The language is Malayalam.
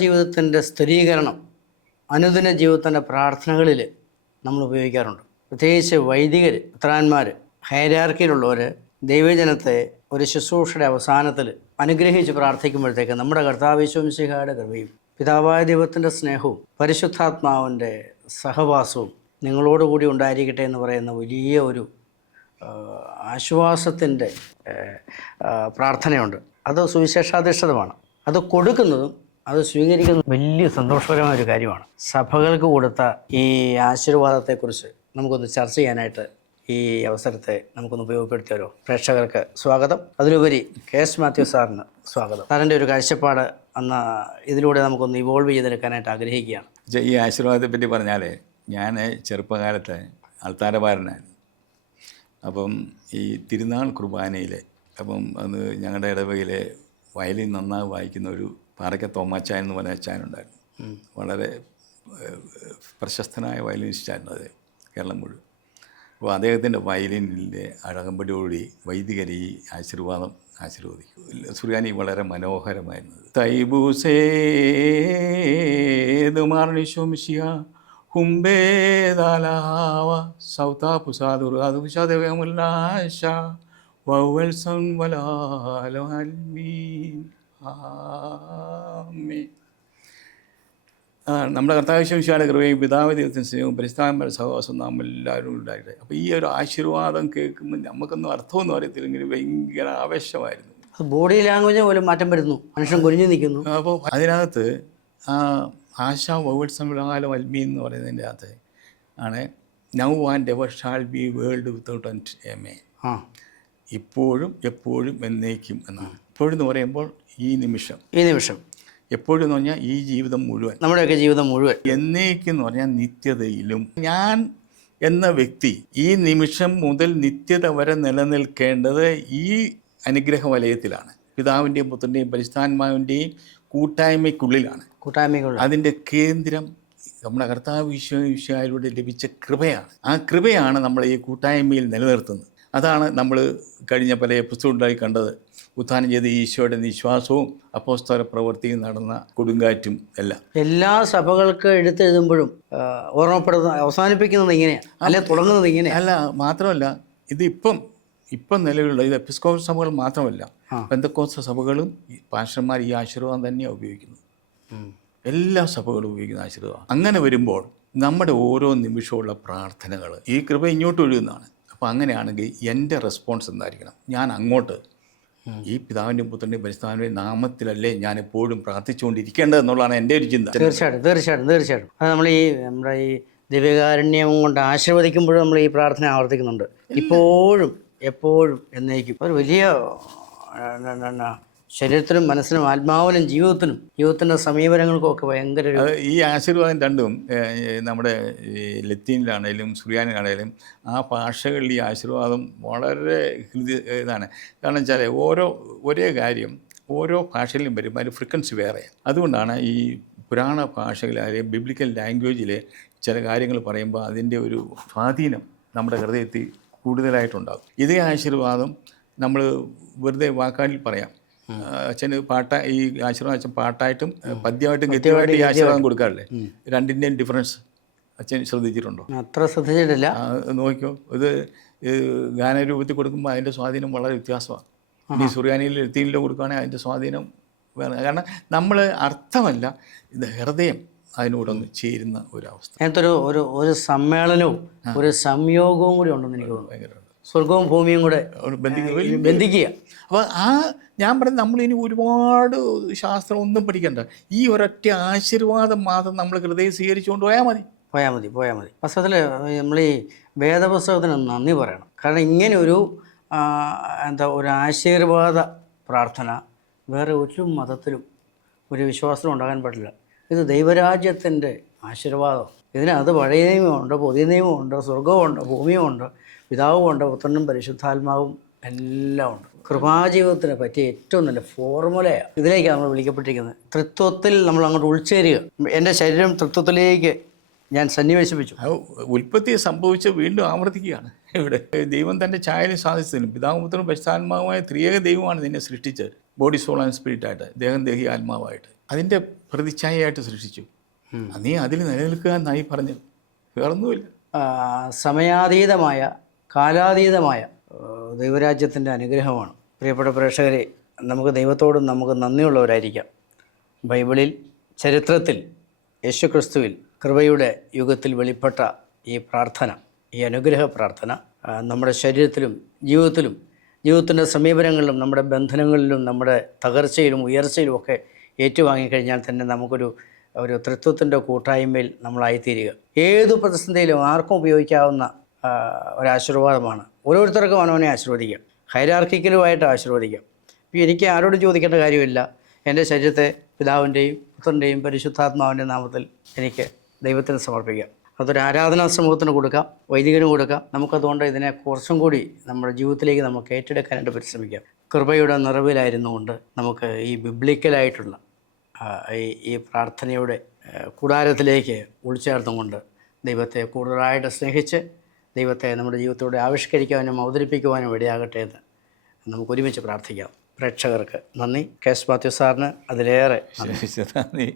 ജീവിതത്തിൻ്റെ സ്ഥിരീകരണം അനുദിന ജീവിതത്തിൻ്റെ പ്രാർത്ഥനകളിൽ നമ്മൾ ഉപയോഗിക്കാറുണ്ട്. പ്രത്യേകിച്ച് വൈദികർ, പുത്രാന്മാർ, ഹൈരാർക്കിയിലുള്ളവർ ദൈവജനത്തെ ഒരു ശുശ്രൂഷയുടെ അവസാനത്തിൽ അനുഗ്രഹിച്ച് പ്രാർത്ഥിക്കുമ്പോഴത്തേക്ക് നമ്മുടെ കർത്താവ് യേശു മിശിഹായുടെ കൃപയും പിതാവായ ദൈവത്തിൻ്റെ സ്നേഹവും പരിശുദ്ധാത്മാവിൻ്റെ സഹവാസവും നിങ്ങളോടുകൂടി ഉണ്ടായിരിക്കട്ടെ എന്ന് പറയുന്ന വലിയ ഒരു ആശ്വാസത്തിൻ്റെ പ്രാർത്ഥനയുണ്ട്. അത് സുവിശേഷാധിഷ്ഠിതമാണ്. അത് കൊടുക്കുന്നതും അത് സ്വീകരിക്കുന്നതും വലിയ സന്തോഷകരമായ ഒരു കാര്യമാണ്. സഭകൾക്ക് കൊടുത്ത ഈ ആശീർവാദത്തെക്കുറിച്ച് നമുക്കൊന്ന് ചർച്ച ചെയ്യാനായിട്ട് ഈ അവസരത്തെ നമുക്കൊന്ന് ഉപയോഗപ്പെടുത്തിയാലോ? പ്രേക്ഷകർക്ക് സ്വാഗതം. അതിലുപരി KS മാത്യു സാറിന് സ്വാഗതം. സാറിൻ്റെ ഒരു കാഴ്ചപ്പാട് അന്ന് ഇതിലൂടെ നമുക്കൊന്ന് ഇവോൾവ് ചെയ്തെടുക്കാനായിട്ട് ആഗ്രഹിക്കുകയാണ്. ഈ ആശീർവാദത്തെ പറ്റി പറഞ്ഞാൽ, ഞാൻ ചെറുപ്പകാലത്ത് അൾത്താരഭാരനായിരുന്നു. അപ്പം ഈ തിരുനാൾ കുർബാനയിൽ അന്ന് ഞങ്ങളുടെ ഇടവകയിലെ വയലിൻ നന്നായി വായിക്കുന്ന ഒരു പാറയ്ക്ക തോമാച്ചാൻ എന്ന് പറഞ്ഞ അച്ചായനുണ്ടായിരുന്നു. വളരെ പ്രശസ്തനായ വയലിനിസ്റ്റായിരുന്നു അത് കേരളം മുഴുവൻ. അപ്പോൾ അദ്ദേഹത്തിൻ്റെ വയലിനിലെ അഴകമ്പടിയോടുകൂടി വൈദികർ ഈ ആശീർവാദം ആശീർവദിക്കും. സുറിയാനി വളരെ മനോഹരമായിരുന്നത്. തൈബൂസേതുമാർണിശോമിഷിയ ഹുംബേദാലാവ സൗതാപുസാദുർഗാദുഷാദേവമുല്ലാശ വൗവൽ സംവലാലോൽമീൻ ആമേൻ. നമ്മുടെ കർത്താവിശ്വമിശിഹായുടെ കൃപയും പിതാവ് ദൈവത്തിൻ്റെ സ്നേഹവും പരിശുദ്ധാത്മാവിന്റെ സഹവാസവും നാം എല്ലാവരും ഉണ്ടായിട്ട്. അപ്പോൾ ഈ ഒരു ആശീർവാദം കേൾക്കുമ്പോൾ നമുക്കൊന്നും അർത്ഥമൊന്നും അറിയത്തില്ലെങ്കിലും ഭയങ്കര ആവേശമായിരുന്നു. ബോഡി ലാംഗ്വേജ് പോലും മാറ്റം വരുന്നു, മനുഷ്യൻ കുനിഞ്ഞു നിൽക്കുന്നു. അപ്പോൾ അതിനകത്ത് ആശ വൗവൽ കാലം അൽമീ എന്ന് പറയുന്നതിൻ്റെ അകത്ത് ആണ് now and ever shall be world without a മേ. ഇപ്പോഴും എപ്പോഴും എന്നേക്കും എന്നാണ്. ഇപ്പോഴും എന്ന് പറയുമ്പോൾ ഈ നിമിഷം എപ്പോഴും എന്ന് പറഞ്ഞാൽ ഈ ജീവിതം മുഴുവൻ, നമ്മുടെയൊക്കെ ജീവിതം മുഴുവൻ. എന്നേക്കും എന്ന് പറഞ്ഞാൽ നിത്യതയിലും. ഞാൻ എന്ന വ്യക്തി ഈ നിമിഷം മുതൽ നിത്യത വരെ നിലനിൽക്കേണ്ടത് ഈ അനുഗ്രഹ വലയത്തിലാണ്. പിതാവിൻ്റെയും പുത്രൻ്റെയും പരിശുദ്ധാത്മാവിൻ്റെയും കൂട്ടായ്മയ്ക്കുള്ളിലാണ്. അതിൻ്റെ കേന്ദ്രം നമ്മുടെ കർത്താവ് ഈശോയിലൂടെ ലഭിച്ച കൃപയാണ്. ആ കൃപയാണ് നമ്മൾ ഈ കൂട്ടായ്മയിൽ നിലനിർത്തുന്നത്. അതാണ് നമ്മൾ കഴിഞ്ഞ പല എപ്പിസോഡിലായി കണ്ടത്. ഉത്ഥാനം ചെയ്ത ഈശോയുടെ നിശ്വാസവും അപ്പോസ്തല പ്രവൃത്തിയും നടന്ന കൊടുങ്കാറ്റും എല്ലാം. എല്ലാ സഭകൾക്ക് എടുത്തെഴുതുമ്പോഴും ഓർമ്മപ്പെടുന്നത് അവസാനിപ്പിക്കുന്നത് ഇങ്ങനെയാണ്, അല്ലെ തുടങ്ങുന്നത് ഇങ്ങനെയാണ്. അല്ല, മാത്രമല്ല ഇത് ഇപ്പം നിലവിലുള്ള ഇത് എപ്പിസ്കോപ്പൽ സഭകൾ മാത്രമല്ല, പെന്തക്കോസ്ത സഭകളും പാസ്റ്റർമാർ ഈ ആശീർവാദം തന്നെയാണ് ഉപയോഗിക്കുന്നത്. എല്ലാ സഭകളും ഉപയോഗിക്കുന്ന ആശീർവാദം. അങ്ങനെ വരുമ്പോൾ നമ്മുടെ ഓരോ നിമിഷമുള്ള പ്രാർത്ഥനകൾ ഈ കൃപ ഇങ്ങോട്ട് ഒഴുകുന്നതാണ്. അപ്പോൾ അങ്ങനെയാണെങ്കിൽ എൻ്റെ റെസ്പോൺസ് എന്തായിരിക്കണം? ഞാൻ അങ്ങോട്ട് ഈ പിതാവിൻ്റെയും പുത്രൻ്റെയും പരിശുദ്ധാത്മാവിൻ്റെയും നാമത്തിലല്ലേ ഞാൻ എപ്പോഴും പ്രാർത്ഥിച്ചുകൊണ്ടിരിക്കേണ്ടത് എന്നുള്ളതാണ് എൻ്റെ ഒരു ചിന്ത. തീർച്ചയായിട്ടും. അത് നമ്മുടെ ഈ ദിവ്യകാരുണ്യം കൊണ്ട് ആശീർവദിക്കുമ്പോഴും നമ്മൾ ഈ പ്രാർത്ഥന ആവർത്തിക്കുന്നുണ്ട്. ഇപ്പോഴും എപ്പോഴും എന്നേക്കും. ഒരു വലിയ ശരീരത്തിനും മനസ്സിനും ആത്മാവിനും ജീവിതത്തിൻ്റെ സമീപനങ്ങൾക്കും ഒക്കെ ഭയങ്കര ഈ ആശീർവാദം രണ്ടും നമ്മുടെ ലത്തീനിലാണേലും സുറിയാനിലാണേലും ആ ഭാഷകളിൽ ഈ ആശീർവാദം വളരെ ഇതാണ്. കാരണം വെച്ചാൽ ഒരേ കാര്യം ഓരോ ഭാഷയിലും വരുമ്പോൾ അതിൻ്റെ ഫ്രീക്വൻസി വേറെയാണ്. അതുകൊണ്ടാണ് ഈ പുരാണ ഭാഷകളിലെ ബിബ്ലിക്കൽ ലാംഗ്വേജിൽ ചില കാര്യങ്ങൾ പറയുമ്പോൾ അതിൻ്റെ ഒരു സ്വാധീനം നമ്മുടെ ഹൃദയത്തിൽ കൂടുതലായിട്ടുണ്ടാകും. ഇതേ ആശീർവാദം നമ്മൾ വെറുതെ വാക്കാലിൽ പറയാം. അച്ഛന് ഈ ആശീർവാദം അച്ഛൻ പാട്ടായിട്ടും പദ്യമായിട്ടും ഗദ്യമായിട്ടും ഈ ആശീർവാദം കൊടുക്കാറില്ലേ? രണ്ടിൻ്റെയും ഡിഫറൻസ് അച്ഛൻ ശ്രദ്ധിച്ചിട്ടുണ്ടോ? അത്ര ശ്രദ്ധിച്ചിട്ടില്ല. നോക്കിയോ, ഇത് ഗാനരൂപത്തിൽ കൊടുക്കുമ്പോൾ അതിൻ്റെ സ്വാധീനം വളരെ വ്യത്യാസമാണ്. ഈ സുറിയാനിയിൽ ലത്തീനിലോ കൊടുക്കുകയാണെങ്കിൽ അതിൻ്റെ സ്വാധീനം വേറെ. കാരണം നമ്മൾ അർത്ഥമല്ല, ഇത് ഹൃദയം അതിനോടൊന്ന് ചേരുന്ന ഒരവസ്ഥ. അങ്ങനത്തെ ഒരു സമ്മേളനവും ഒരു സംയോഗവും കൂടി ഉണ്ടെന്ന് എനിക്ക് തോന്നുന്നു. ഭയങ്കര സ്വർഗവും ഭൂമിയും കൂടെ ബന്ധിക്കുക. അപ്പോൾ ഞാൻ പറയുന്നത് നമ്മളിനി ഒരുപാട് ശാസ്ത്രം ഒന്നും പഠിക്കണ്ട, ഈ ഒരൊറ്റ ആശീർവാദം മാത്രം നമ്മൾ ഹൃദയം സ്വീകരിച്ചുകൊണ്ട് പോയാൽ മതി. വാസ്തവത്തിൽ നമ്മൾ ഈ വേദപുസ്തകത്തിന് നന്ദി പറയണം. കാരണം ഇങ്ങനെ ഒരു ആശീർവാദ പ്രാർത്ഥന വേറെ ഒരു മതത്തിലും ഒരു വിശ്വാസത്തിലും ഉണ്ടാകാൻ പാടില്ല. ഇത് ദൈവരാജ്യത്തിൻ്റെ ആശീർവാദം. ഇതിനകത്ത് പഴയ നിയമമുണ്ട്, പുതിയ നിയമമുണ്ട്, സ്വർഗമുണ്ട്, ഭൂമിയുമുണ്ട്, പിതാവുമുണ്ട്, പുത്രനും പരിശുദ്ധാത്മാവും എല്ലാം ഉണ്ട്. കൃപാജീവിതത്തിനെ പറ്റിയ ഏറ്റവും നല്ല ഫോർമുലയാണ്. ഇതിലേക്കാണ് നമ്മൾ വിളിക്കപ്പെട്ടിരിക്കുന്നത്. തൃത്വത്തിൽ നമ്മൾ അങ്ങോട്ട് ഉൾച്ചേരുക. എൻ്റെ ശരീരം തൃത്വത്തിലേക്ക് ഞാൻ സന്നിവേശിപ്പിച്ചു. ഉൽപ്പത്തിയെ സംഭവിച്ച് വീണ്ടും ആവർത്തിക്കുകയാണ് ഇവിടെ. ദൈവം തൻ്റെ ഛായയിലും സാധിച്ചതിനും പിതാവും പുത്രനും പരിശുദ്ധാത്മാവുമായ ത്രിയേക ദൈവമാണ് നിന്നെ സൃഷ്ടിച്ചത്. ബോഡി, സോൾ ആൻഡ് സ്പിരിറ്റ് ആയിട്ട്, ദേഹം, ദേഹി, ആത്മാവായിട്ട്. അതിൻ്റെ പ്രതിച്ഛായയായിട്ട് സൃഷ്ടിച്ചു. നീ അതിൽ നിലനിൽക്കുക എന്നായി പറഞ്ഞത്, വേറൊന്നുമില്ല. സമയാതീതമായ കാലാതീതമായ ദൈവരാജ്യത്തിൻ്റെ അനുഗ്രഹമാണ്. പ്രിയപ്പെട്ട പ്രേക്ഷകരെ, നമുക്ക് ദൈവത്തോടും നമുക്ക് നന്ദിയുള്ളവരായിരിക്കാം. ബൈബിളിൽ, ചരിത്രത്തിൽ, യേശുക്രിസ്തുവിൽ കൃപയുടെ യുഗത്തിൽ വെളിപ്പെട്ട ഈ പ്രാർത്ഥന, ഈ അനുഗ്രഹ പ്രാർത്ഥന നമ്മുടെ ശരീരത്തിലും ജീവിതത്തിൻ്റെ സമീപനങ്ങളിലും നമ്മുടെ ബന്ധനങ്ങളിലും നമ്മുടെ തകർച്ചയിലും ഉയർച്ചയിലും ഒക്കെ ഏറ്റുവാങ്ങിക്കഴിഞ്ഞാൽ തന്നെ നമുക്കൊരു തൃത്വത്തിൻ്റെ കൂട്ടായ്മയിൽ നമ്മളായിത്തീരുക. ഏതു പ്രതിസന്ധിയിലും ആർക്കും ഉപയോഗിക്കാവുന്ന ഒരാശീർവാദമാണ്. ഓരോരുത്തർക്കും അവനവനെ ആശീർവദിക്കാം, ഹൈറാർക്കിക്കലുമായിട്ട് ആശീർവദിക്കാം. എനിക്ക് ആരോടും ചോദിക്കേണ്ട കാര്യമില്ല. എൻ്റെ ശരീരത്തെ പിതാവിൻ്റെയും പുത്രൻ്റെയും പരിശുദ്ധാത്മാവിൻ്റെ നാമത്തിൽ എനിക്ക് ദൈവത്തിന് സമർപ്പിക്കാം. അതൊരു ആരാധനാ സമൂഹത്തിന് കൊടുക്കാം, വൈദികന് കൊടുക്കാം. നമുക്കതുകൊണ്ട് ഇതിനെ കുറച്ചും കൂടി നമ്മുടെ ജീവിതത്തിലേക്ക് നമുക്ക് ഏറ്റെടുക്കാനായിട്ട് പരിശ്രമിക്കാം. കൃപയുടെ നിറവിലായിരുന്നുകൊണ്ട് നമുക്ക് ഈ ബിബ്ലിക്കലായിട്ടുള്ള ഈ പ്രാർത്ഥനയുടെ കൂടാരത്തിലേക്ക് ഉൾച്ചേർന്നുകൊണ്ട് ദൈവത്തെ കൂടുതലായിട്ട് സ്നേഹിച്ച് ദൈവത്തെ നമ്മുടെ ജീവിതത്തോടെ ആവിഷ്കരിക്കാനും അവതരിപ്പിക്കുവാനും ഇടയാകട്ടെ എന്ന് നമുക്ക് ഒരുമിച്ച് പ്രാർത്ഥിക്കാം. പ്രേക്ഷകർക്ക് നന്ദി. കെ.എസ്. മാത്യു സാറിന് അതിലേറെ നന്ദി.